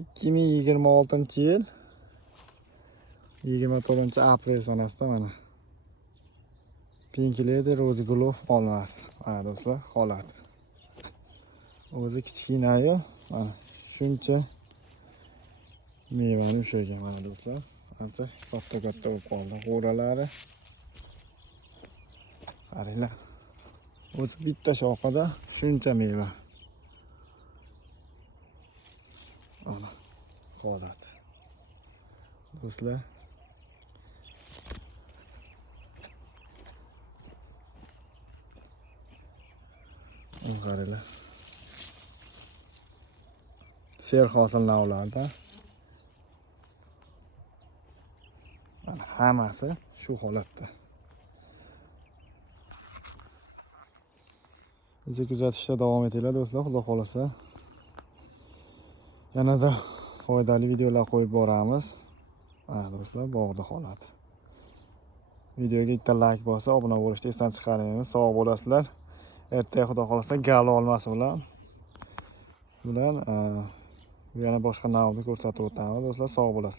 2026-yil 24-aprel sanasida mana Pink Lady Rose Glove olmasi. Mana do'stlar, holati. O'zi kichkina-yu, mana shuncha mevani ushlagan mana do'stlar. Ancha katta bo'lib qoldi. G'o'ralari. Qaranglar. O'zi bitta shoxida shuncha meva. Mana holat. Do'stlar, qaranglar. Ser hosil navlarda. Mana hammasi shu holatda. Bizni kuzatishda davom etinglar do'stlar, xudo xolasa. Yanada foydali videolar qo'yib boramiz. Mana do'stlar, bog'da holat. Videoga bitta like bosa, obuna bo'lishni esdan chiqarmaymiz. Sog' bo'lasizlar. Ertaga xudo xolasa galo olmasi bilan yana boshqa navni ko'rsatib o'tamiz do'stlar. Sog' bo'lasizlar.